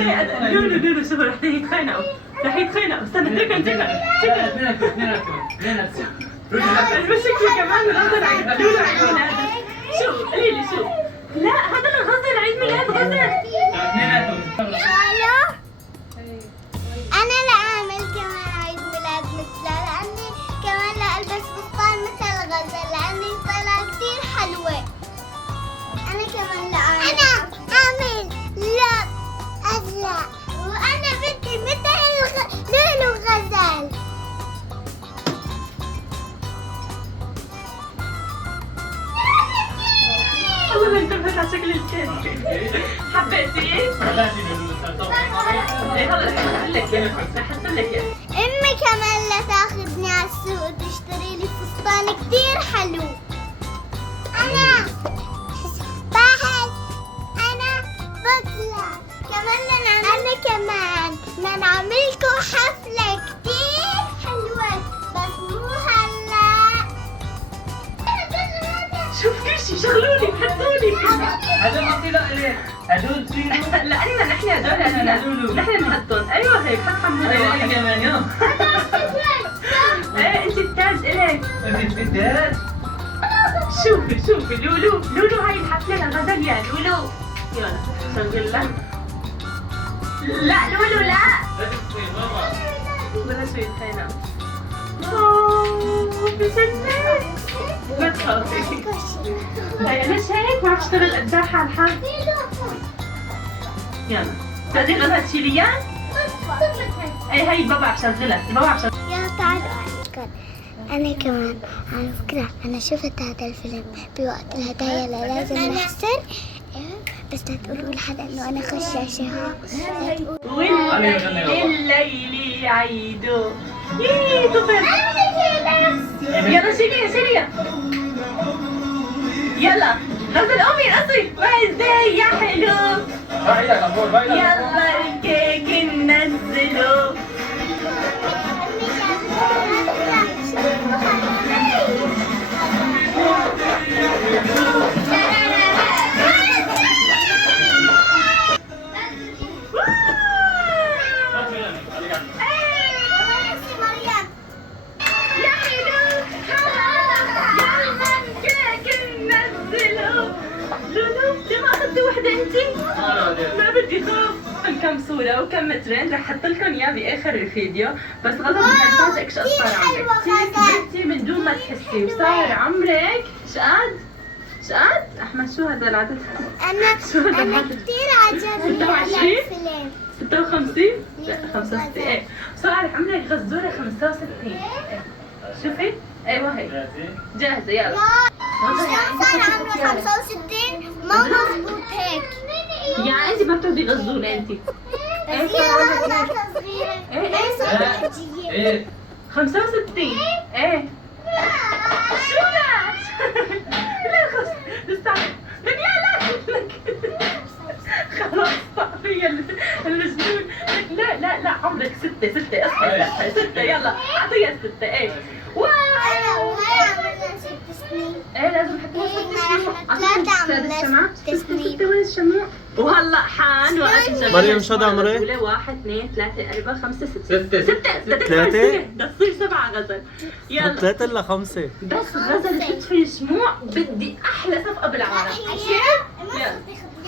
لولو شوفوا رح يتخانقوا استنى تركن المشكلة كمان غزل عيد لولو عيد ميلاد شو قولي لي شو لا هذا غزل عيد ميلاد غزل أنا لا أعمل كمان عيد ميلاد مثلها لأني كمان لا ألبس فستان مثل غزل لأني طلع كتير حلوة. أنا كمان لا أعمل لا أزرق وأنا بدي مثل لولو غزل. والله انتبهت على شكل الكيك حبيتي؟ أمي كمان لا تاخذني على السوق وتشتري لي فستان كتير حلو. أنا بطلع كمان أنا كمان نعملكم حفلة كتير حلوة بس مو هلا. شوف كل شيء شغلوني حطولي هذول ما في لك هذول في لأننا نحن هذول نحن نحطهم ايوه هيك حط حمودة واحد كمان يوم ايه انت التاج الك انت في التاج. شوفي لولو هاي الحفلة لغزل يا لولو يلا شغل لها لا لولو لا بدها شوي هنا بجنن ما تخافي ليش هيك ما اشتغل قداح على الحال يلا بدي غزل تشيليان ايه هي بابا عم شغلها يلا تعالوا أحكي. أنا كمان على فكرة أنا شفت هذا الفيلم بوقت الهدايا لازم نحسن بس لا تقولوا لحدا إنه أنا خشاشة. والليل عيدو طفل يلا شيليا يلا غزل أمي رقصي ازاي يا حلو يلا الكيك ننزله ما بدي خاف كم صورة وكم مترين رح احط لكم اياه باخر الفيديو بس غزل بدنا نفاجئك شو صار عمرك كبرتي من دون ما تحسي وصار عمرك شقد احمد شو هذا العدد؟ أنا كتير عجبني 26 الفيلم 56 لا 65 ايه صار عمرك غزورة 65 شوفي ايوه هيك جاهزة يلا صار عمري 65 ما مضبوط هيك يعني انت ما بتاخدي غزورة انت هي صغيرة ايه صغيرة ايه 65 ايه شو لا لا خلص استنى لك لك خلاص هي المجنون لا عمرك 6 اصحى 6 يلا اعطيها 6 ايه واو ايه لازم نحطها 6 سنين 6 وين الشموع وهلا حان وقت مريم شو عمرك؟ 1 2 3 4 5 6 ستة 3 بدها تصير 7 غزل يلا 3 ولا 5 بس غزل تطفي الشموع بدي احلى صفقه بالعالم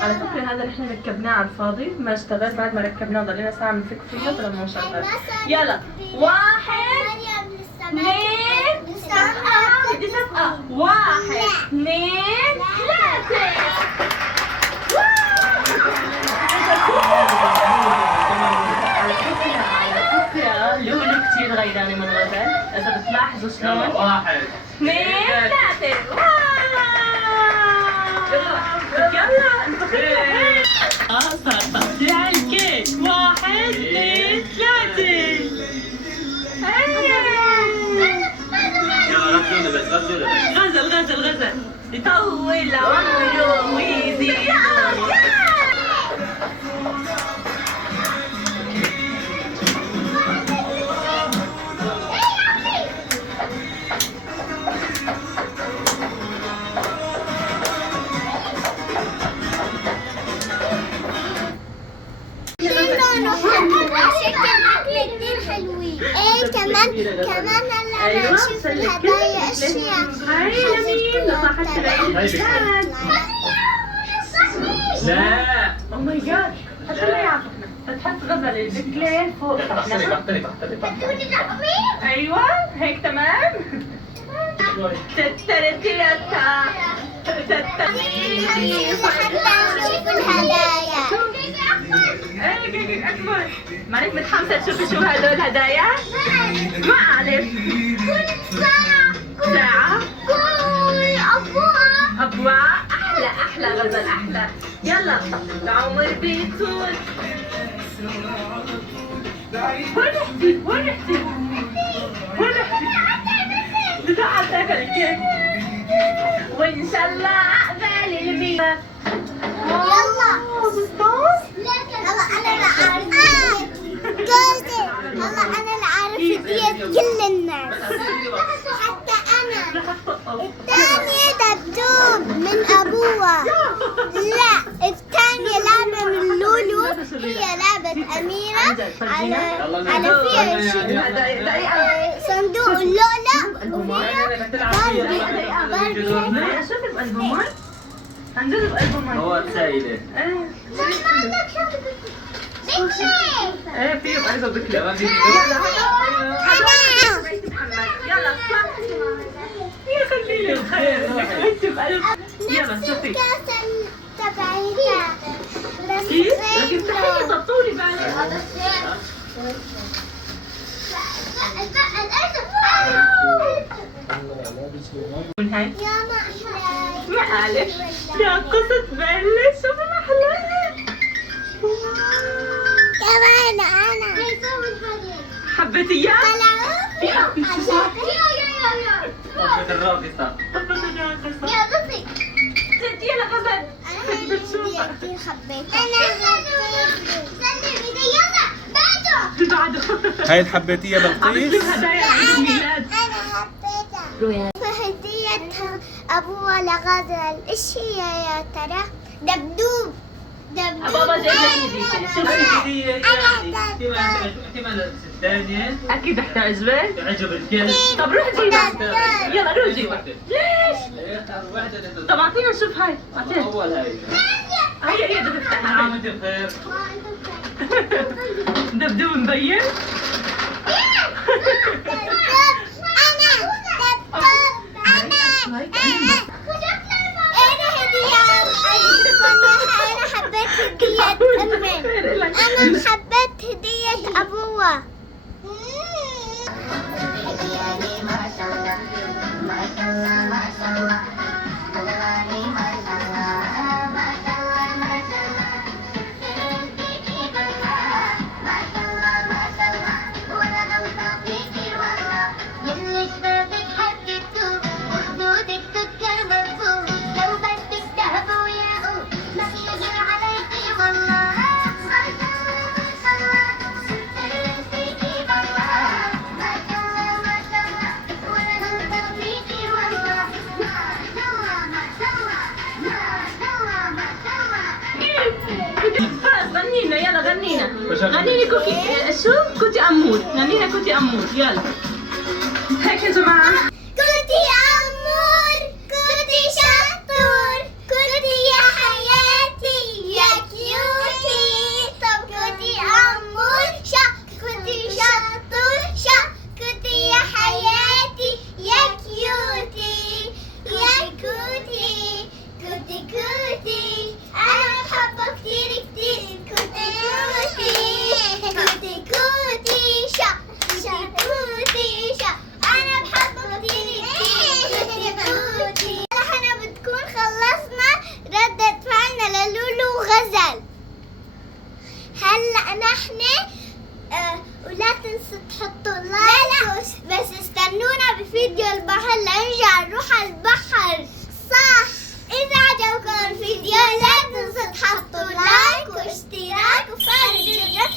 على فكره هذا نحن ركبناه على الفاضي ما اشتغل بعد ما ركبناه ضلينا ساعه بنفك فيه فلما شغل يلا 1 2 صفقه بدي صفقه 1 2 3 لولو كتير غيرانة من غزل إذا بتلاحظوا شلون 1 2 3 يلا انتوا صار تقطيع على الكيك 1 2 3 يلا غزل يطول عمره ويزيد كمان هلا أيوة، نشوف سلك الهدايا كل اشياء. هاي لمين؟ لصاحبة العيد. لا او ماي جاد، حتى لا يعرفنا. فتحط غزل البكلة فوق صحنها. ايوه هيك تمام. تترتيتا حتى نشوف الهدايا. ايه اكبر. مانك متحمسة تشوفي شو هدول الهدايا؟ ما اعرف. ساعة. أبواع. أحلى غزل أحلى. يلا العمر بيطول. وين رحتي؟ بتقعد تاكل الكيك. وإن شاء الله عقبال الميلاد. يلا. بسطاس؟ هلا أنا العارف. جوزي. هلا أنا العارف هدية كل الناس. حتى أنا. الثانية دبدوب من أبوها. لا الثانية لعبة من لولو. هي لعبة أميرة على فيها صندوق اللولو وفيها باربي. شوف الألبومات. هنجرب ألبومات. هو سايلة ايه فيه بألبوم بكلة. كمان في يلا يا خليلي الخير. يلا شوفي كيف؟ لكن تحيي طبطولي بعد. من هاي؟ معلش يا قصة تبلش. شوف الأحلام. كمان أنا حبيت إياه؟ طبة الراقصة يلا غزل. كثير حبيت. بعده هاي حبيتيها عم بلقيس؟ بجيب هدايا عيد الميلاد. أنا حبيتها. فهدية أبوها لغزل. إيش هي يا ترى؟ دبدوب. بابا جايب لك هدية. شوفي احتمال الثانية أكيد رح تعجبك. تعجب الكل. طب روح جيبها. يلا روح جيبها. ليش؟ واحدة طب أعطينا نشوف هاي. أعطينا. أول هاي هي بدها تفتحها. عامل بخير دبدوب مبين. أنا حبيت هدية أبوها. غنينا يلا غنينا. غنيني كوكي. شو كوتي أمور. غنينا كوتي أمور. يلا هيك يا جماعة. كنتي أمور كنتي شطور كنتي يا حياتي يا كيوتي. طب كنتي أمور كنتي شطور كنتي يا حياتي يا كيوتي يا كوتي. كوتي أنا بحبك كتير كوتي أنا بحبك كتير كوتي. احنا بتكون خلصنا ردة فعلنا للولو وغزل. هلا نحن ولا تنسوا تحطوا لايك. بس استنونا بفيديو البحر لنرجع نروح على البحر. صح. إذا عجبكم الفيديو لا تنسوا تحطوا لايك واشتراك وفعل الجرس.